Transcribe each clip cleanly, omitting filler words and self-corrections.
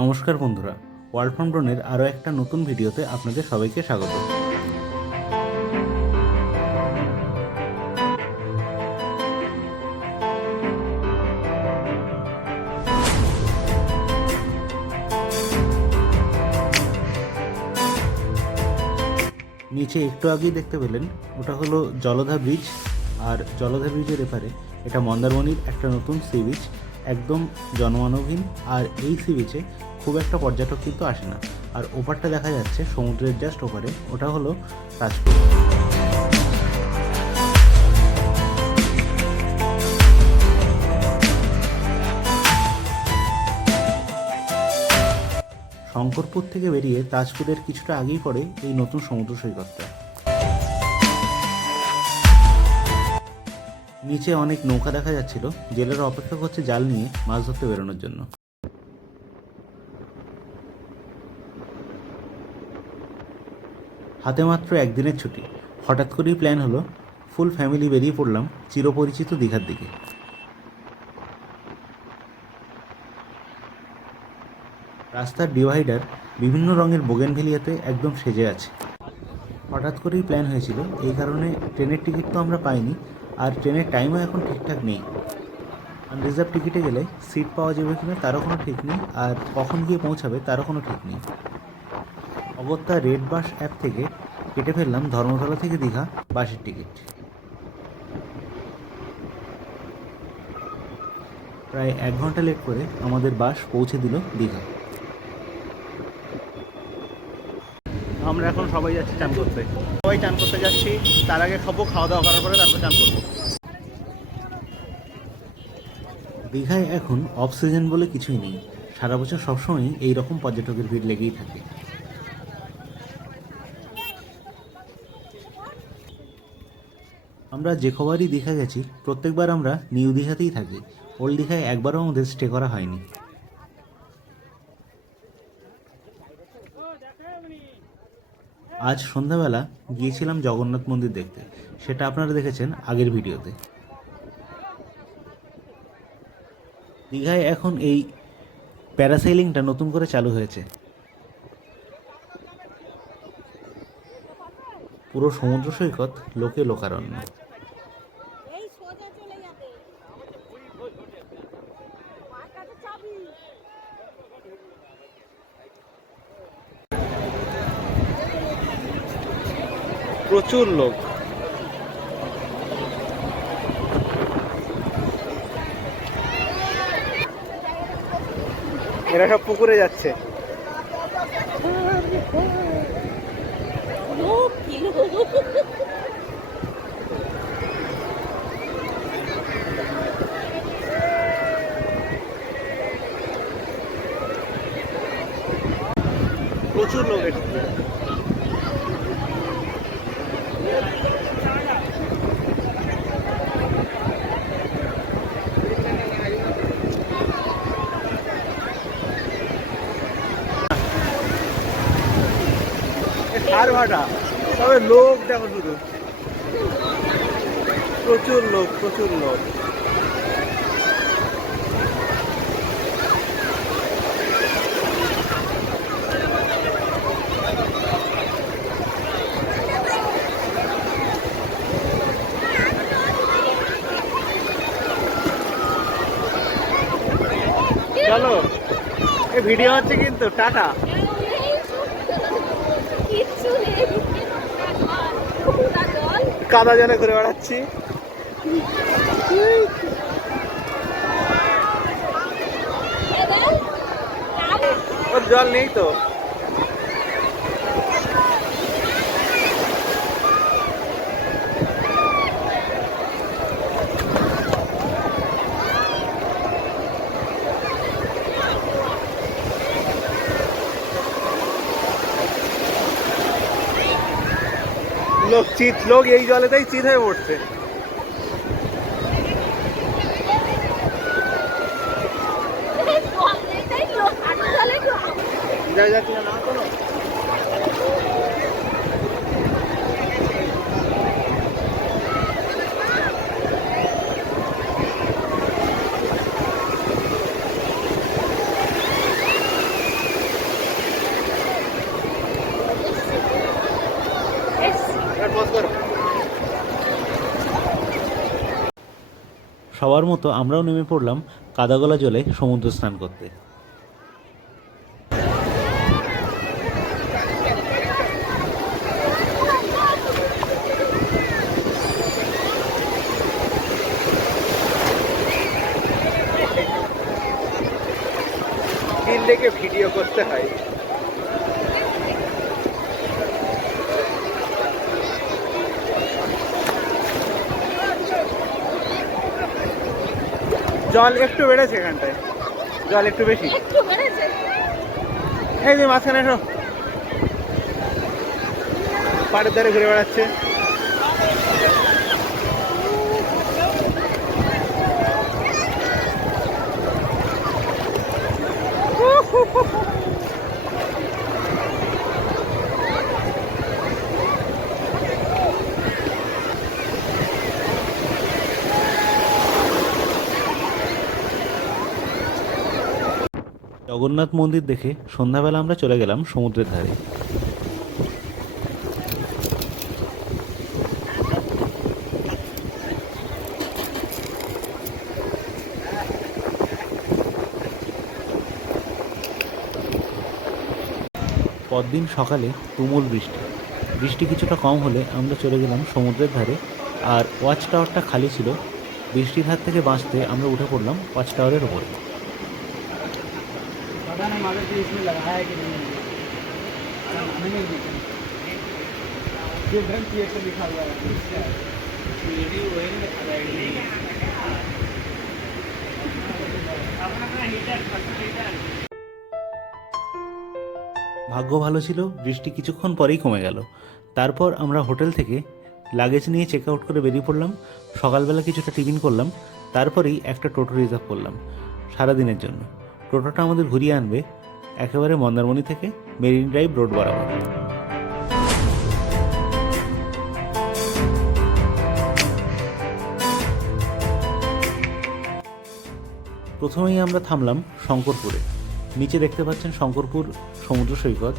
নমস্কার বন্ধুরা, world farm ড্রোনের আরও একটা নতুন ভিডিওতে আপনাদের সবাইকে স্বাগত। নিচে একটু আগেই দেখতে পেলেন ওটা হলো জলধা ব্রিজ, আর জলধা ব্রিজের এপারে এটা মন্দারমণির একটা নতুন সি বিচ, একদম জনমানবহীন। আর এই সি বিচে খুব একটা পর্যটক কিন্তু আসে না। আর ওপারটা দেখা যাচ্ছে সমুদ্রের জাস্ট ওপারে, ওটা হলো তাজপুর। শঙ্করপুর থেকে বেরিয়ে তাজপুরের কিছুটা আগেই পড়ে এই নতুন সমুদ্র সৈকতটা। নিচে অনেক নৌকা দেখা যাচ্ছিল, জেলেরা অপেক্ষা করছে জাল নিয়ে মাছ ধরতে বেরোনোর জন্য। হাতে মাত্র একদিনের ছুটি, হঠাৎ করেই প্ল্যান হলো, ফুল ফ্যামিলি বেরিয়ে পড়লাম চিরপরিচিত দীঘার দিকে। রাস্তার ডিভাইডার বিভিন্ন রঙের বোগেনভেলিয়াতে একদম সেজে আছে। হঠাৎ করেই প্ল্যান হয়েছিল, এই কারণে ট্রেনের টিকিট তো আমরা পাইনি, আর ট্রেনের টাইমও এখন ঠিকঠাক নেই। আনরিজার্ভ টিকিটে গেলে সিট পাওয়া যাবে কিনা তারও কোনো ঠিক নেই, আর কখন গিয়ে পৌঁছাবে তারও কোনো ঠিক নেই। অগত্যা রেড বাস অ্যাপ থেকে কেটে ফেললাম ধর্মতলা থেকে দীঘা বাসের টিকিট। প্রায় 1 ঘন্টা লেট করে আমাদের বাস পৌঁছে দিল দীঘা। আমরা এখন সবাই যাচ্ছি চান করতে, সবাই চান করতে যাচ্ছি। তার আগে খাবো, খাওয়া দাওয়া করার পরে তারপর চান করবো। দীঘায় এখন অফ সিজন বলে কিছুই নেই, সারা বছর সবসময়ই এইরকম পর্যটকের ভিড় লেগেই থাকে। আমরা যে কবারই দীঘা গেছি প্রত্যেকবার আমরা নিউ দীঘাতেই থাকি, ওল্ড দীঘায় একবারও আমাদের স্টে করা হয়নি। আজ সন্ধ্যাবেলা গিয়েছিলাম জগন্নাথ মন্দির দেখতে, সেটা আপনারা দেখেছেন আগের ভিডিওতে। দীঘায় এখন এই প্যারাসেলিংটা নতুন করে চালু হয়েছে। পুরো সমুদ্র সৈকত লোকে লোকারণ্য। প্রচুর লোক। এরা সব পুকুরে যাচ্ছে। প্রচুর লোক এসেছে। আর ভাটা তবে লোক দেখো, শুধু প্রচুর লোক, প্রচুর লোক। চলো, এই ভিডিও হচ্ছে কিন্তু। টাটা। কাদা জলে ঘুরে বেড়াচ্ছি। ওর জল নেই তো। লোক এই জলেতেই চিত হয়ে পড়ছে। সবার মতো আমরাও নেমে পড়লাম কাদাগোলা জলে সমুদ্র স্নান করতে। দিল দেখে ভিডিও করতে হয়। জল একটু বেড়েছে এখানটায়, জল একটু বেশি। এই যে মাঝখানে এসো, পাড়ের ধারে ঘুরে বেড়াচ্ছে। জগন্নাথ মন্দির দেখে সন্ধ্যাবেলা আমরা চলে গেলাম সমুদ্রের ধারে। পরদিন সকালে তুমুল বৃষ্টি কিছুটা কম হলে আমরা চলে গেলাম সমুদ্রের ধারে। আর ওয়াচ টাওয়ারটা খালি ছিল। বৃষ্টির হাত থেকে বাঁচতে আমরা উঠে পড়লাম ওয়াচ টাওয়ারের উপরে। ভাগ্য ভালো ছিল, বৃষ্টি কিছুক্ষণ পরেই কমে গেল। তারপর আমরা হোটেল থেকে লাগেজ নিয়ে চেক আউট করে বেরিয়ে পড়লাম। সকালবেলা কিছুটা টিফিন করলাম, তারপরেই একটা টোটো রিজার্ভ করলাম সারাদিনের জন্য। টোটোটা আমাদের ঘুরিয়ে আনবে একেবারে মন্দারমণি থেকে মেরিন ড্রাইভ রোড বরাবর। প্রথমেই আমরা থামলাম শঙ্করপুরে। নিচে দেখতে পাচ্ছেন শঙ্করপুর সমুদ্র সৈকত।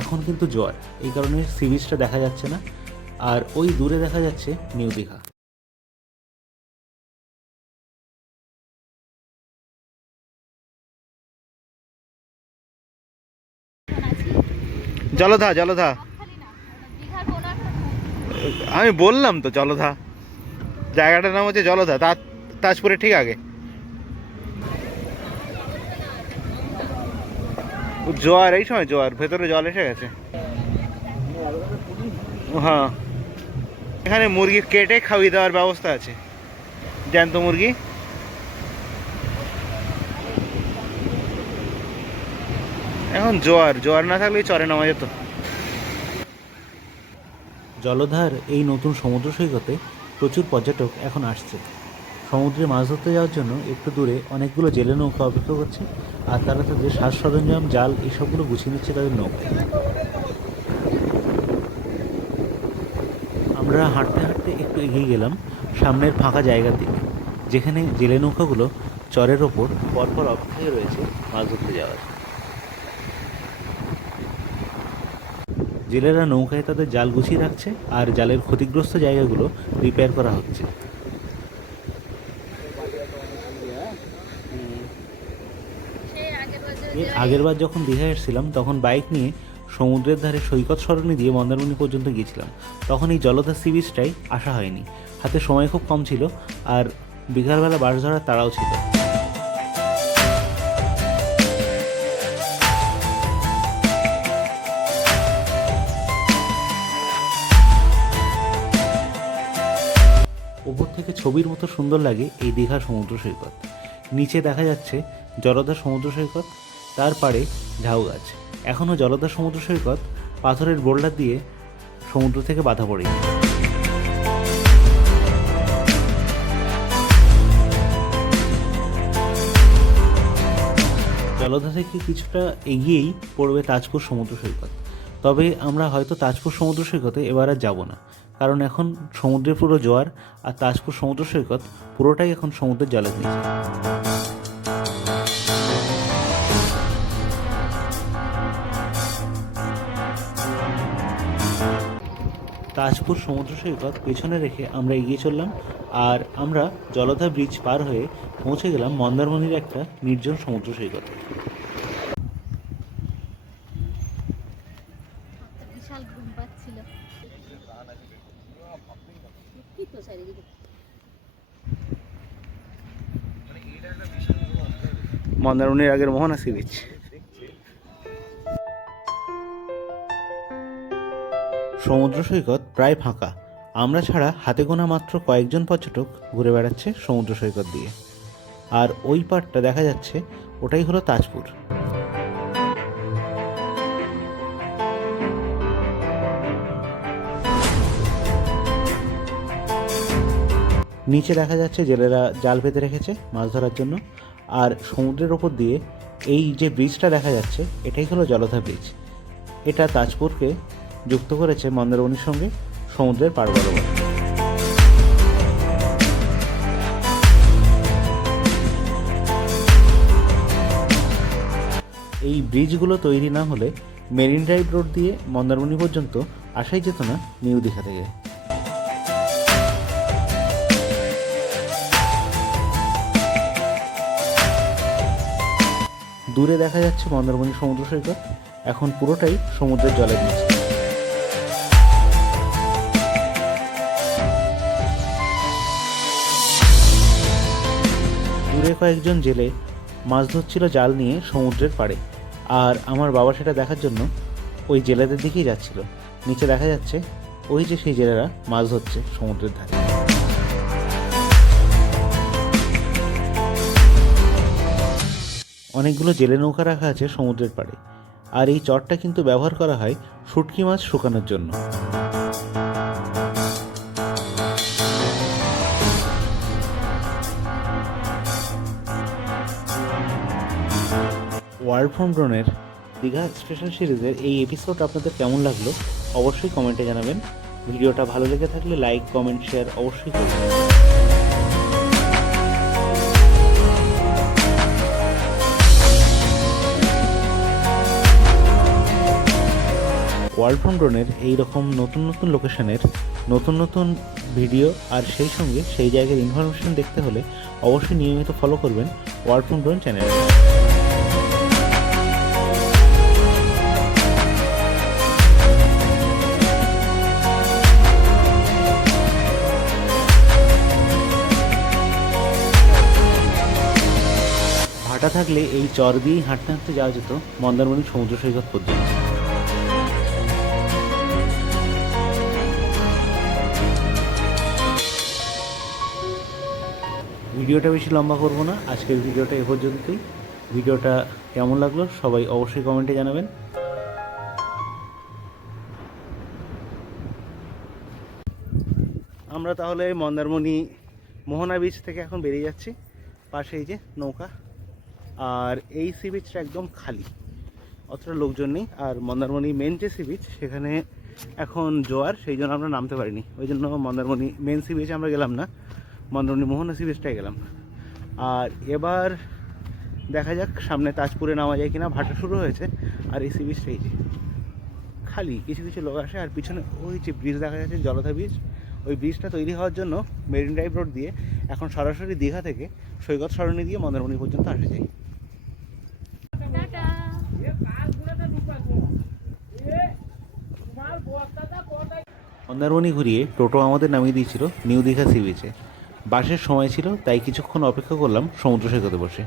এখন কিন্তু জোয়ার, এই কারণে সি বিচটা দেখা যাচ্ছে না। আর ওই দূরে দেখা যাচ্ছে নিউ দীঘা। জলধা, জলধা আমি বললাম তো, জলধা জায়গাটার নাম হচ্ছে জলধা, তাজপুরে ঠিক আগে। জোয়ার, এই সময় জোয়ার, ভেতরে জল এসে গেছে। হ্যাঁ, এখানে মুরগি কেটে খাইয়ে দেওয়ার ব্যবস্থা আছে, জ্যান্ত মুরগি। এখন জোয়ার না থাকলে চরে নামা যেত। জলধার এই নতুন সমুদ্র সৈকতে প্রচুর পর্যটক এখন আসছে। সমুদ্রে মাছ ধরতে যাওয়ার জন্য একটু দূরে অনেকগুলো জেলে নৌকা অপেক্ষা করছে, আর তারা তাদের সাজ সরঞ্জাম, জাল এইসবগুলো গুছিয়ে নিচ্ছে তাদের নৌকায়। আমরা হাঁটতে হাঁটতে একটু এগিয়ে গেলাম সামনের ফাঁকা জায়গার দিকে, যেখানে জেলে নৌকাগুলো চরের ওপর পরপর অপেক্ষায় রয়েছে মাছ ধরতে যাওয়ার। জেলেরা নৌকায় তাদের জাল গুছিয়ে রাখছে, আর জালের ক্ষতিগ্রস্ত জায়গাগুলো রিপেয়ার করা হচ্ছে। এর আগেরবার যখন দীঘায় এসেছিলাম তখন বাইক নিয়ে সমুদ্রের ধারে সৈকত সরণি দিয়ে মন্দারমণি পর্যন্ত গিয়েছিলাম। তখন এই জলধা সি বিচটাই আসা হয়নি, হাতে সময় খুব কম ছিল, আর বিকালবেলা বাস ধরার তাড়াও ছিল। উপর থেকে ছবির মতো সুন্দর লাগে এই দীঘার সমুদ্র সৈকত। নিচে দেখা যাচ্ছে জলধা সমুদ্র সৈকত, তার পাড়ে ঝাউ গাছ। এখনও জলধা সমুদ্র সৈকত পাথরের বোল্ডার দিয়ে সমুদ্র থেকে বাঁধা পড়েনি। জলধা থেকে কিছুটা এগিয়েই পড়বে তাজপুর সমুদ্র সৈকত। তবে আমরা হয়তো তাজপুর সমুদ্র সৈকতে এবার আর যাব না, কারণ এখন সমুদ্রে পুরো জোয়ার, আর তাজপুর সমুদ্র সৈকত পুরোটাই এখন সমুদ্রের জলে নিচে। তাজপুর সমুদ্র সৈকত পেছনে রেখে আমরা এগিয়ে চললাম, আর আমরা জলধা ব্রিজ পার হয়ে পৌঁছে গেলাম মন্দারমণির একটা নির্জন সমুদ্র সৈকতে। বিশাল ঘুম পাচ্ছিল। কি তো চারিদিকে মন্দারমণির আগের মোহনা সি বিচ। সমুদ্র সৈকত প্রায় ফাঁকা, আমরা ছাড়া হাতে গোনা মাত্র কয়েকজন পর্যটক ঘুরে বেড়াচ্ছে সমুদ্র সৈকত দিয়ে। আর ওই পাড়টা দেখা যাচ্ছে, ওটাই হলো তাজপুর। নিচে দেখা যাচ্ছে জেলেরা জাল পেতে রেখেছে মাছ ধরার জন্য, আর সমুদ্রের ওপর দিয়ে এই যে ব্রিজটা দেখা যাচ্ছে এটাই হলো জলধা ব্রিজ। এটা তাজপুরকে যুক্ত করেছে মন্দারমণির সঙ্গে সমুদ্রের পাড় বরাবর। এই ব্রিজগুলো তৈরি না হলে মেরিন ড্রাইভ রোড দিয়ে মন্দারমণি পর্যন্ত আসাই যেত না নিউ দীঘা থেকে। দূরে দেখা যাচ্ছে মন্দারমণি সমুদ্র সৈকত, এখন পুরোটাই সমুদ্রের জলের নিচে। দূরে কয়েকজন জেলে মাছ ধরছিল জাল নিয়ে সমুদ্রের পাড়ে, আর আমার বাবা সেটা দেখার জন্য ওই জেলেদের দিকেই যাচ্ছিল। নিচে দেখা যাচ্ছে ওই যে সেই জেলেরা মাছ ধরছে সমুদ্রের ধারে। অনেকগুলো জেলে নৌকা রাখা আছে সমুদ্রের পাড়ে, আর এই চরটা কিন্তু ব্যবহার করা হয় শুটকি মাছ শুকানোর জন্য। ওয়ার্ল্ড ফ্রম ড্রোনের দীঘা স্পেশাল সিরিজের এই এপিসোড আপনাদের কেমন লাগলো অবশ্যই কমেন্টে জানাবেন। ভিডিওটা ভালো লেগে থাকলে লাইক, কমেন্ট, শেয়ার অবশ্যই করবেন। ওয়ার্ল্ড ফ্রম ড্রোনের এইরকম নতুন নতুন লোকেশনের নতুন নতুন ভিডিও, আর সেই সঙ্গে সেই জায়গার ইনফরমেশন দেখতে হলে অবশ্যই নিয়মিত ফলো করবেন ওয়ার্ল্ড ফ্রম ড্রোন চ্যানেল। ভাটা থাকলে এই চর দিয়েই হাঁটতে হাঁটতে যাওয়া যেত মন্দারমণি সমুদ্র সৈকত পর্যন্ত। ভিডিওটা বেশি লম্বা করব না, আজকের ভিডিওটা এ পর্যন্তই। ভিডিওটা কেমন লাগলো সবাই অবশ্যই কমেন্টে জানাবেন। আমরা তাহলে মন্দারমণি মোহনা বিচ থেকে এখন বেরিয়ে যাচ্ছি। পাশে এই যে নৌকা, আর এই সি বিচটা একদম খালি, অতটা লোকজন নেই। আর মন্দারমণি মেন যে সি বিচ সেখানে এখন জোয়ার, সেই জন্য আমরা নামতে পারিনি। ওই জন্য মন্দারমণি মেন সি বিচে আমরা গেলাম না, মন্দারমণি মোহনা সি বিচটাই গেলাম। আর এবার দেখা যাক সামনে তাজপুরে নামা যায় কিনা। ভাটা শুরু হয়েছে, আর এই সি বিচটাই যে খালি, কিছু কিছু লোক আসে। আর পিছনে ওই যে ব্রিজ দেখা যাচ্ছে জলধা ব্রিজ, ওই ব্রিজটা তৈরি হওয়ার জন্য মেরিন ড্রাইভ রোড দিয়ে এখন সরাসরি দীঘা থেকে সৈকত সরণি দিয়ে মন্দারমণি পর্যন্ত আসা যায়। মন্দারমণি ঘুরিয়ে টোটো আমাদের নামিয়ে দিয়েছিল নিউ দীঘা সি বিচে। বাসের সময় ছিল, তাই কিছুক্ষণ অপেক্ষা করলাম সমুদ্র সৈকতে বসে।